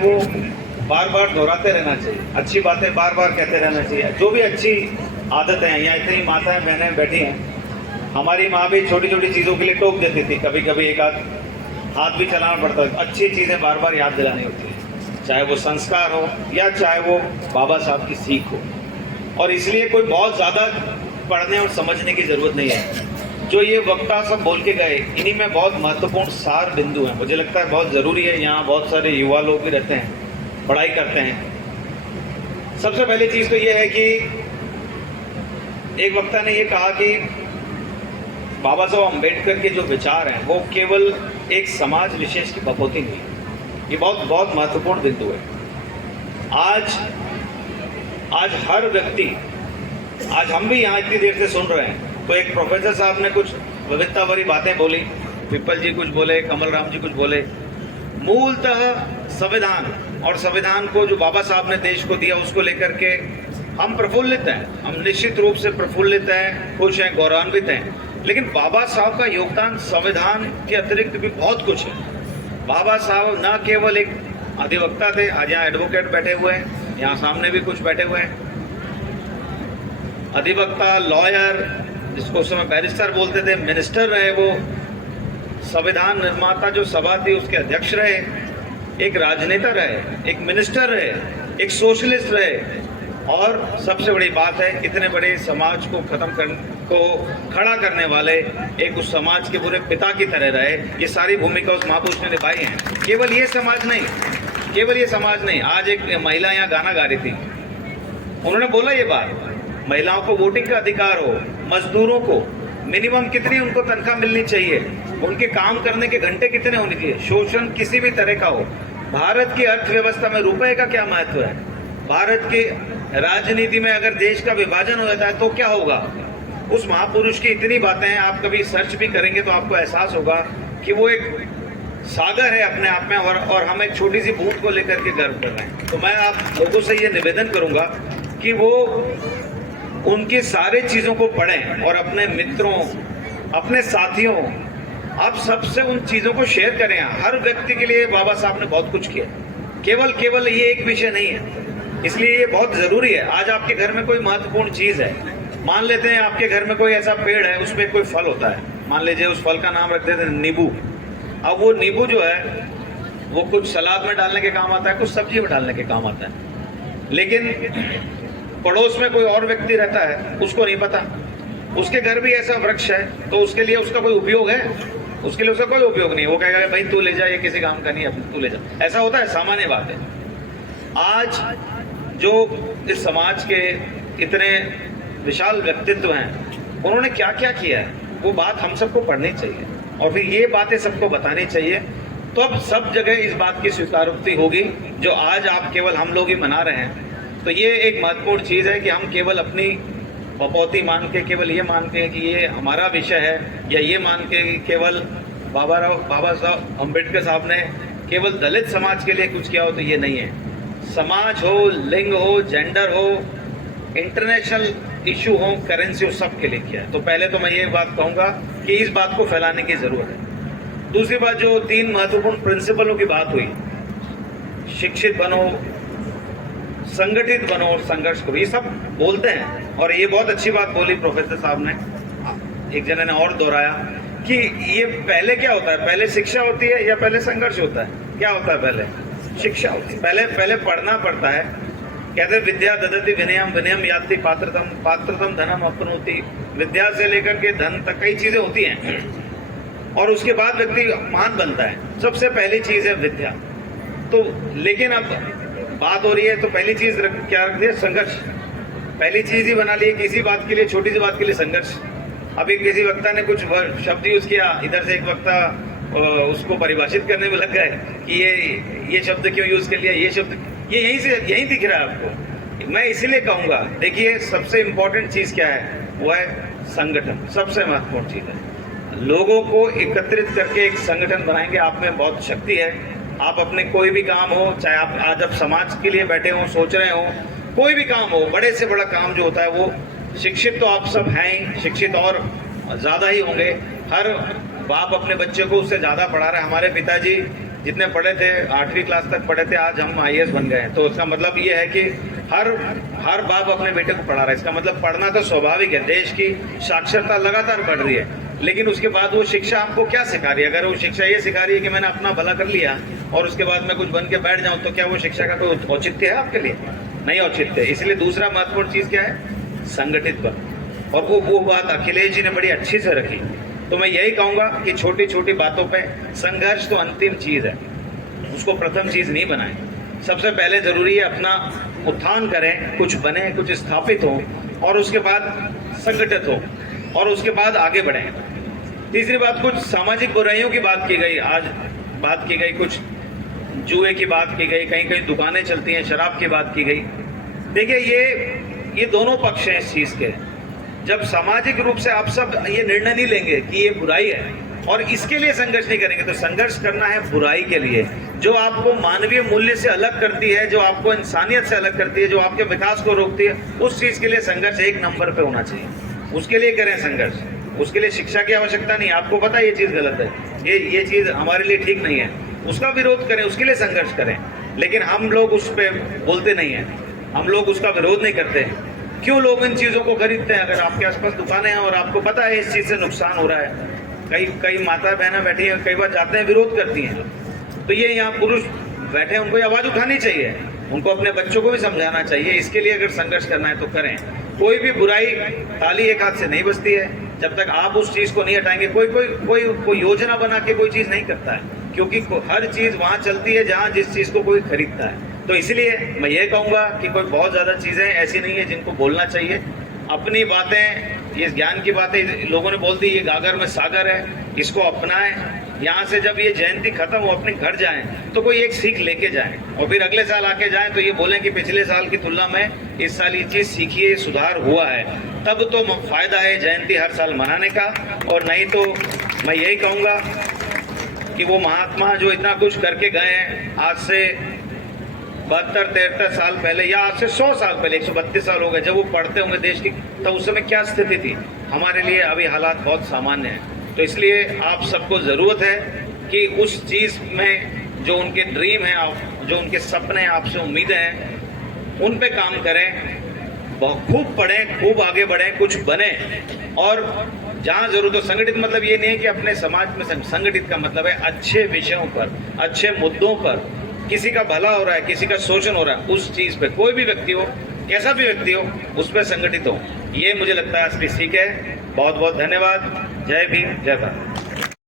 वो बार बार दोहराते रहना चाहिए, अच्छी बातें बार बार कहते रहना चाहिए। जो भी अच्छी आदतें हैं, यहाँ इतनी माताएं बहनें बैठी हैं, हमारी माँ भी छोटी छोटी चीज़ों के लिए टोक देती थी, कभी कभी एक आध हाथ भी चलाना पड़ता है। अच्छी चीज़ें बार बार याद दिलानी होती है, चाहे वो संस्कार हो या चाहे वो बाबा साहब की सीख हो। और इसलिए कोई बहुत ज़्यादा पढ़ने और समझने की ज़रूरत नहीं है। जो ये वक्ता सब बोल के गए, इन्हीं में बहुत महत्वपूर्ण सार बिंदु हैं। मुझे लगता है बहुत ज़रूरी है, यहाँ बहुत सारे युवा लोग भी रहते हैं, पढ़ाई करते हैं। सबसे पहली चीज़ तो ये है कि एक वक्ता ने ये कहा कि बाबा साहब अम्बेडकर के जो विचार हैं वो केवल एक समाज विशेष की बपौती नहीं है। ये बहुत बहुत महत्वपूर्ण बिंदु है। आज हर व्यक्ति, आज हम भी यहाँ इतनी देर से सुन रहे हैं, तो एक प्रोफेसर साहब ने कुछ विविधता भरी बातें बोली, पिप्पल जी कुछ बोले, कमल राम जी कुछ बोले। मूलतः संविधान और संविधान को जो बाबा साहब ने देश को दिया उसको लेकर के हम प्रफुल्लित हैं, हम निश्चित रूप से प्रफुल्लित हैं, खुश हैं, गौरवान्वित हैं। लेकिन बाबा साहब का योगदान संविधान के अतिरिक्त भी बहुत कुछ है। बाबा साहब न केवल एक अधिवक्ता थे, आज यहाँ एडवोकेट बैठे हुए हैं, यहाँ सामने भी कुछ बैठे हुए हैं, अधिवक्ता, लॉयर, जिसको उस समय बैरिस्टर बोलते थे, मिनिस्टर रहे, वो संविधान निर्माता जो सभा थी उसके अध्यक्ष रहे, एक राजनेता रहे, एक मिनिस्टर रहे, एक सोशलिस्ट रहे, और सबसे बड़ी बात है इतने बड़े समाज को खड़ा करने वाले एक उस समाज के पूरे पिता की तरह रहे। ये सारी भूमिका उस महापुरुष ने निभाई है। केवल ये समाज नहीं, आज एक महिला यहाँ गाना गा रही थी, उन्होंने बोला ये बात, महिलाओं को वोटिंग का अधिकार हो, मजदूरों को मिनिमम कितनी उनको तनख्वाह मिलनी चाहिए, उनके काम करने के घंटे कितने होने चाहिए, शोषण किसी भी तरह का हो। भारत की अर्थव्यवस्था में रुपए का क्या महत्व है, भारत की राजनीति में अगर देश का विभाजन हो जाता है तो क्या होगा। उस महापुरुष की इतनी बातें हैं, आप कभी सर्च भी करेंगे तो आपको एहसास होगा कि वो एक सागर है अपने आप में, और हम एक छोटी सी बूंद को लेकर के गर्व कर रहे हैं। तो मैं आप लोगों से ये निवेदन करूंगा कि वो उनकी सारी चीज़ों को पढ़ें और अपने मित्रों, अपने साथियों, आप सबसे उन चीज़ों को शेयर करें। हर व्यक्ति के लिए बाबा साहब ने बहुत कुछ किया, केवल ये एक विषय नहीं है, इसलिए ये बहुत ज़रूरी है। आज आपके घर में कोई महत्वपूर्ण चीज़ है, मान लेते हैं आपके घर में कोई ऐसा पेड़ है, उसमें कोई फल होता है, मान लीजिए उस फल का नाम रख देते हैं नींबू। अब वो नींबू जो है वो कुछ सलाद में डालने के काम आता है, कुछ सब्जी में डालने के काम आता है, लेकिन पड़ोस में कोई और व्यक्ति रहता है, उसको नहीं पता, उसके घर भी ऐसा वृक्ष है, तो उसके लिए उसका कोई उपयोग है, उसके लिए उसका कोई उपयोग नहीं। वो कहेगा भाई तू ले जा, ये किसी काम का नहीं है, तू ले जा। ऐसा होता है, सामान्य बात है। आज जो इस समाज के इतने विशाल व्यक्तित्व हैं, उन्होंने क्या क्या किया है, वो बात हम सबको पढ़नी चाहिए और फिर ये बातें सबको बतानी चाहिए। तो अब सब जगह इस बात की स्वीकारोक्ति होगी जो आज आप केवल हम लोग ही मना रहे हैं। तो ये एक महत्वपूर्ण चीज़ है कि हम केवल अपनी बपौती मान के, केवल ये मान के कि ये हमारा विषय है, या ये मान के केवल बाबा साहब अम्बेडकर साहब ने केवल दलित समाज के लिए कुछ किया हो, तो ये नहीं है। समाज हो, लिंग हो, जेंडर हो, इंटरनेशनल इशू हो, करेंसी हो, सब के लिए किया है। तो पहले तो मैं ये बात कहूँगा कि इस बात को फैलाने की ज़रूरत है। दूसरी बात, जो 3 महत्वपूर्ण प्रिंसिपलों की बात हुई, शिक्षित बनो, संगठित बनो और संघर्ष करो, ये सब बोलते हैं। और ये बहुत अच्छी बात बोली प्रोफेसर साहब ने, एक जने ने और दोहराया कि ये पहले क्या होता है, पहले शिक्षा होती है या पहले संघर्ष होता है? क्या होता है? पहले शिक्षा होती है, पहले पढ़ना पड़ता है। कहते हैं विद्या ददति विनयम, विनयम याति पात्रतम, पात्रतम धनम अपनोति। विद्या से लेकर के धन तक कई चीजें होती हैं और उसके बाद व्यक्ति महान बनता है। सबसे पहली चीज है विद्या। तो लेकिन अब बात हो रही है तो पहली चीज क्या रख दिया? संघर्ष। पहली चीज ही बना ली किसी बात के लिए, छोटी सी बात के लिए संघर्ष। अभी किसी वक्ता ने कुछ शब्द यूज किया, इधर से एक वक्ता उसको परिभाषित करने में लग गए कि ये शब्द क्यों यूज कर लिया, ये शब्द, ये यहीं दिख रहा है आपको। मैं इसीलिए कहूँगा, देखिए सबसे इम्पोर्टेंट चीज़ क्या है, वो है संगठन। सबसे महत्वपूर्ण चीज़ है, लोगों को एकत्रित करके एक संगठन बनाएंगे। आप में बहुत शक्ति है। आप अपने कोई भी काम हो, चाहे आप आज आप समाज के लिए बैठे हो, सोच रहे हो, कोई भी काम हो, बड़े से बड़ा काम जो होता है वो, शिक्षित तो आप सब हैं ही, शिक्षित और ज़्यादा ही होंगे। हर बाप अपने बच्चे को उससे ज़्यादा पढ़ा रहा है। हमारे पिताजी जितने पढ़े थे 8वीं क्लास तक पढ़े थे, आज हम IAS बन गए हैं। तो इसका मतलब ये है कि हर बाप अपने बेटे को पढ़ा रहा है। इसका मतलब पढ़ना तो स्वाभाविक है, देश की साक्षरता लगातार बढ़ रही है, लेकिन उसके बाद वो शिक्षा आपको क्या सिखा रही है? अगर वो शिक्षा ये सिखा रही है कि मैंने अपना भला कर लिया और उसके बाद मैं कुछ बन के बैठ जाऊं, तो क्या वो शिक्षा का कोई औचित्य है आपके लिए? नहीं औचित्य। इसलिए दूसरा महत्वपूर्ण चीज क्या है? संगठित बन। और वो बात अखिलेश जी ने बड़ी अच्छी से रखी। तो मैं यही कहूंगा कि छोटी छोटी बातों पे संघर्ष तो अंतिम चीज है, उसको प्रथम चीज नहीं बनाएं। सबसे पहले जरूरी है अपना उत्थान करें, कुछ बने, कुछ स्थापित हो, और उसके बाद संगठित हो, और उसके बाद आगे बढ़ें। तीसरी बात, कुछ सामाजिक बुराइयों की बात की गई, आज बात की गई, कुछ जुए की बात की गई, कहीं कहीं दुकानें चलती हैं, शराब की बात की गई। देखिए ये दोनों पक्ष हैं इस चीज के। जब सामाजिक रूप से आप सब ये निर्णय नहीं लेंगे कि ये बुराई है और इसके लिए संघर्ष नहीं करेंगे, तो संघर्ष करना है बुराई के लिए, जो आपको मानवीय मूल्य से अलग करती है, जो आपको इंसानियत से अलग करती है, जो आपके विकास को रोकती है, उस चीज के लिए संघर्ष 1 नंबर पे होना चाहिए। उसके लिए करें संघर्ष। उसके लिए शिक्षा की आवश्यकता नहीं, आपको पता है ये चीज गलत है, ये चीज हमारे लिए ठीक नहीं है, उसका विरोध करें, उसके लिए संघर्ष करें। लेकिन हम लोग उस पर बोलते नहीं है, हम लोग उसका विरोध नहीं करते हैं। क्यों लोग इन चीजों को खरीदते हैं? अगर आपके आसपास दुकानें हैं और आपको पता है इस चीज से नुकसान हो रहा है, कई माता बहनें बैठी हैं, कई बार जाते हैं, विरोध करती हैं, तो ये यहाँ पुरुष बैठे हैं, उनको आवाज उठानी चाहिए, उनको अपने बच्चों को भी समझाना चाहिए। इसके लिए अगर संघर्ष करना है तो करें। कोई भी बुराई ताली एक हाथ से नहीं बजती है। जब तक आप उस चीज को नहीं हटाएंगे, कोई योजना बना के कोई चीज नहीं करता है, क्योंकि हर चीज वहां चलती है जहां जिस चीज को कोई खरीदता है। तो इसलिए मैं ये कहूंगा कि कोई बहुत ज्यादा चीजें ऐसी नहीं है जिनको बोलना चाहिए। अपनी बातें, ये ज्ञान की बातें लोगों ने बोल दी, ये गागर में सागर है, इसको अपनाएं। यहाँ से जब ये जयंती खत्म हो, अपने घर जाएं तो कोई एक सीख लेके जाएं, और फिर अगले साल आके जाएं तो ये बोलें कि पिछले साल की तुलना में इस साल ये चीज सीखी है, सुधार हुआ है। तब तो फायदा है जयंती हर साल मनाने का। और नहीं तो मैं यही कहूंगा कि वो महात्मा जो इतना कुछ करके गए हैं, आज से 72-73 साल पहले, या आज से 100 साल पहले, 132 साल हो गए, जब वो पढ़ते होंगे देश की, तो उस समय क्या स्थिति थी? हमारे लिए अभी हालात बहुत सामान्य हैं। तो इसलिए आप सबको जरूरत है कि उस चीज में जो उनके ड्रीम है, जो उनके सपने, आपसे उम्मीदें हैं, उन पे काम करें, खूब पढ़ें, खूब आगे बढ़ें, कुछ बने। और जहां जरूरत हो संगठित, मतलब ये नहीं है कि अपने समाज में संगठित का मतलब है अच्छे विषयों पर, अच्छे मुद्दों पर, किसी का भला हो रहा है, किसी का शोषण हो रहा है, उस चीज पे कोई भी व्यक्ति हो, कैसा भी व्यक्ति हो, उस पर संगठित हो। ये मुझे लगता है असली सीख है। बहुत बहुत धन्यवाद। जय भीम, जय भारत।